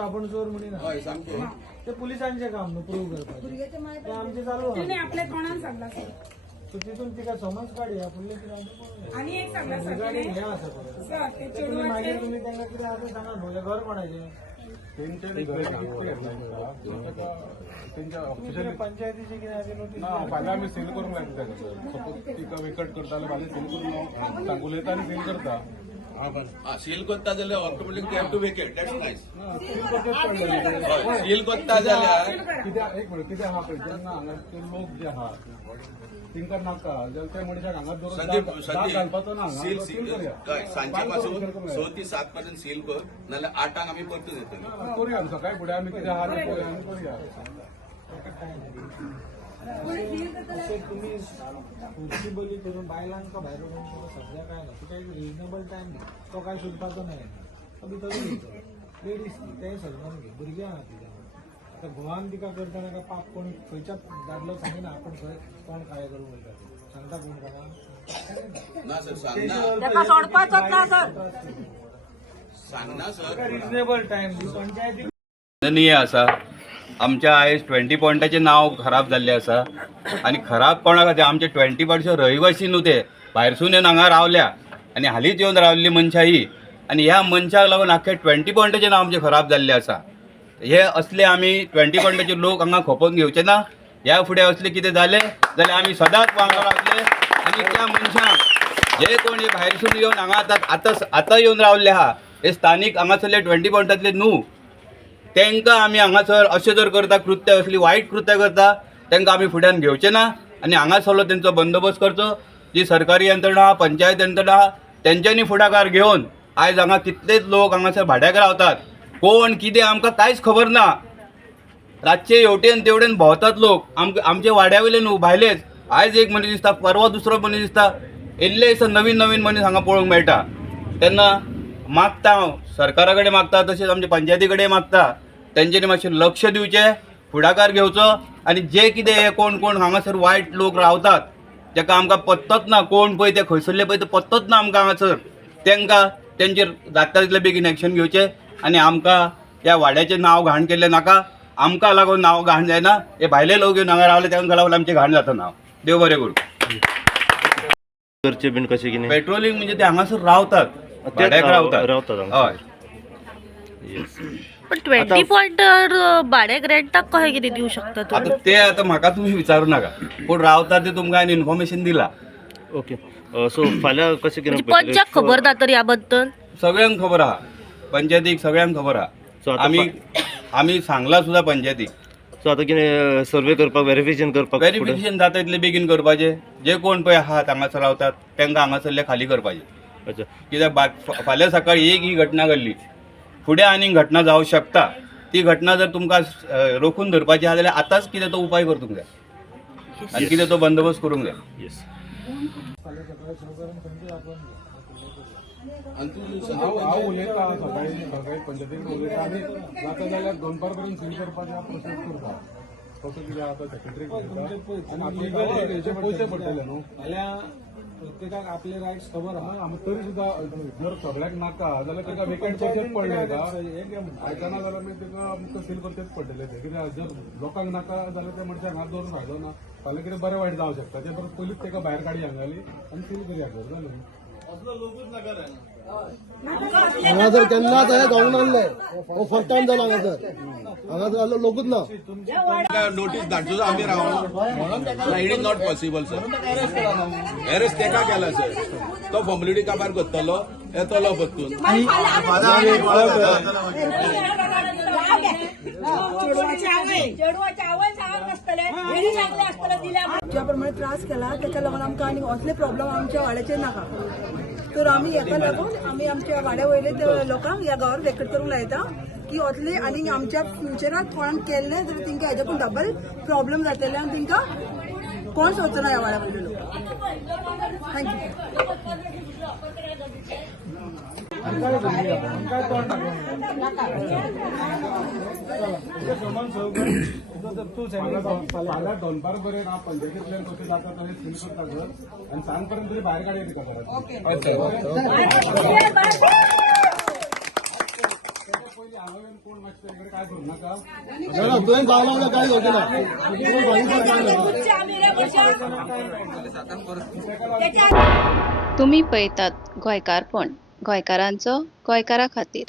आपण चोर म्हणून हय सामकें ते पोलिसांचे काम न्हू प्रूव्ह करपाचें ते आमचे चालू आहा. आपल्या तोंडान सांगला सर. सो तितून तिका समज काडया फुडले कितें आणि एक सांगला सर गाडी तिणें, हे आसा पळय सर ते तुम्ही चेडवाचे मागीर तुम्ही त्यांना कितें आसा तें सांगा न्हू हे घर कोणाचें पंचायतीचे कितें आसा नोटीस फाल्यां आमी सील करूंक लागता सपोज तिका वेकट करता जाल्यार फाल्यां सील करून सांगून उलयता आनी सील करता सील करता जाल्यार automatic they have to vacate that's nice seal करता जाल्यार कित्याक एक मिनट कितें आहा पळय जेन्ना हांगा ते लोक जे आहा तिंका नाका जाल्यार त्या मनशाक हांगा संदीप दवरून घालपाचो ना सील सांजे पासून 6 ते 7 पर्यंत सील कर नाल्यार 8 आमी परतून येतली करूया न्हू सकाळी फुडें आमी कितें आहा तें पळोवया आनी करूया अशें तुमी पॉसिबली करून बायलांका भायर वचून सध्या काय ना तुका एक रिजनेबल टायम तो काय सुटपाचो नाही तो भितर लेडीज तेय सजमन घे भुरगीं आहा तिका आतां गोवान तिका करतना काय पाप कोण खंयच्याच दादलो सांगिना आपण खंय कोण काय करूंक वयता सांगता कोण कोणाक ना सर सांगना त्याका सोडपाचोच ना सर. सांगना सर रिजनेबल टायम पंचायती खंडनीय आसा. आमच्या आयज 20 पॉयंटाचें नांव खराब जाल्लें आसा आनी खराब कोणा खातीर आमचे 20% रहिवासी न्हू ते भायरसून येवन हांगा रावल्या आनी हालींच येवन रावल्ली मनशां ही आनी ह्या मनशाक लागून आख्खे 20 पॉयंटाचें नांव आमचें खराब जाल्लें आसा. हे असले आमी 20 पॉयंटाचे लोक हांगा खोपोवन घेवचे ना. ह्या फुडें असले कितें जालें जाल्यार आमी सदांच वांगडा रावतले आनी त्या मनशांक जे कोण हे भायरसून येवन हांगा आतां येवन रावल्ले आहा हे स्थानीक हांगासरले 20 पॉयंटातले न्हू तांकां आमी हांगासर अशें जर करता कृत्य असली वायट कृत्य करता तांकां आमी फुड्यान घेवचे ना आनी हांगासरलो तेंचो बंदोबस्त करचो. जी सरकारी यंत्रणा पंचायत यंत्रणा तेंच्यांनी फुडाकार घेवन आयज हांगा कितलेच लोक हांगासर भाड्याक रावतात कोण कितें आमकां कांयच खबर ना. रातचे हेवटेन तेवटेन भोंवतात लोक आमचे वाड्या वयले न्हू भायलेच. आयज एक मनीस दिसता परवा दुसरो मनीस दिसता येयल्ले दिसता नवीन मनीस हांगा पळोवंक मेळटा. तेन्ना मागता हांव सरकारा कडेन मागता तशेंच आमच्या पंचायती कडेन मागता तेंच्यांनी मातशें लक्ष दिवचें फुडाकार घेवचो आनी जे कितें हे कोण हांगासर वायट लोक रावतात जेका आमकां पत्तोच ना कोण पळय ते खंयसरले पळय ते पत्तोच ना आमकां हांगासर तांकां तेंचेर जाता तितले बेगीन एक्शन घेवचें आनी आमकां ह्या वाड्याचें नांव घाण केल्लें नाका. आमकां लागून नांव घाण जायना. हे भायले लोक येवन हांगा रावले तांकां लागून आमचें घाण जाता नांव. देव बरें करूं. करचे बीन कशें कितें पेट्रोलिंग म्हणजे ते हांगासर रावतात भाड्याक रावतात हय. पण 20 पॉइंटर भाड्याक रेंटाक कशें कितें दिवं शकता तूं? आता ते आता म्हाका तुम्ही विचारू नाका पूण रावता ते तुमकां हांवें इन्फॉर्मेशन दिला. ओके सो फाल्यां कशें कितें म्हणजे पंचाक खबर ना तर ह्या बद्दल सगळ्यांक खबर आहा पंचायतीक सगळ्यांक खबर सो आहा. आतां आमी सांगला सुद्दां पंचायतीक सो आतां कितें सर्वे करपाक व्हेरिफिकेशन करपाक फुडें? व्हेरिफिकेशन जाता तितले बेगीन करपाचें. जे कोण पळय आहात हांगासर रावतात तांकां हांगासरले खाली करपाचें. अच्छा कित्याक फाल्यां सकाळी एक ही घटना घडली फुडें आनीक घटना जावं शकता. ती घटना जर तुमकां रोखून धरपाची आहा जाल्यार आतांच कितें तो उपाय करतूंक जाय आनी कितें तो बंदोबस्त करूंक जाय. येस हांव उलयतां सकाळी पंचायतीन उलयता आनी जाता जाल्यार 2 पर्यंत सील करपाचें प्रोसेस करता. तसो कितें आतां सेक्रेटरी पयशे पडटले न्हू फाल्यां प्रत्येकाक आपले रायट्स खबर आहा. तरी सुद्दां जर सगळ्याक नाका जाल्यार ताका वेकेट करचेच पडले आयकना जाल्यार मागीर ताका आमकां सील करचेच पडटले ते कित्याक जर लोकांक नाका जाल्यार त्या मनशाक हांगा दवरून फायदो ना. फाल्यां कितें बरें वायट जावं शकता ते परत पयलींच ताका भायर काडी हांगाली आनी सील करुया घर जालें. हांगासर केन्नाच हे जावंक नासले हो फर्स्ट टायम जाला हांगासर जालो लोकूच ना. नोटीस धाडचो आमी रावून it is not possible sir. Arrest तेका केला सर तो फॉर्मेलिटी काबार करतलो येतलो परतून. ज्या प्रमाणे त्रास केला त्याच्या लागून आमकां आनी असले प्रॉब्लेम आमच्या वाड्याचेर नाका. तर आमी हेका लागून आमी आमच्या वाड्या वयले लोकांक ह्या गांवांत वेकट करूंक लायता की असले आनी आमच्या फ्युचराक कोणान केल्ले जाल्यार तांकां हेजे पण डबल प्रॉब्लेम जातले आनी तांकां कोण सोदचो ना ह्या वाड्या वयले लोक. फाल्यां 2 पर्यंत हांव पंचायतींतल्यान कशें जाता तशें सील करता घर आनी सांज पर्यंत तरी भायर काडया तिका परत. हांगा येऊन कोण मातशें इकडे काय करू नका तुवें जावना काय होते ना तुम्ही पळयतात गोंयकारपण गोंयकारांचो गोंयकारा खातीर.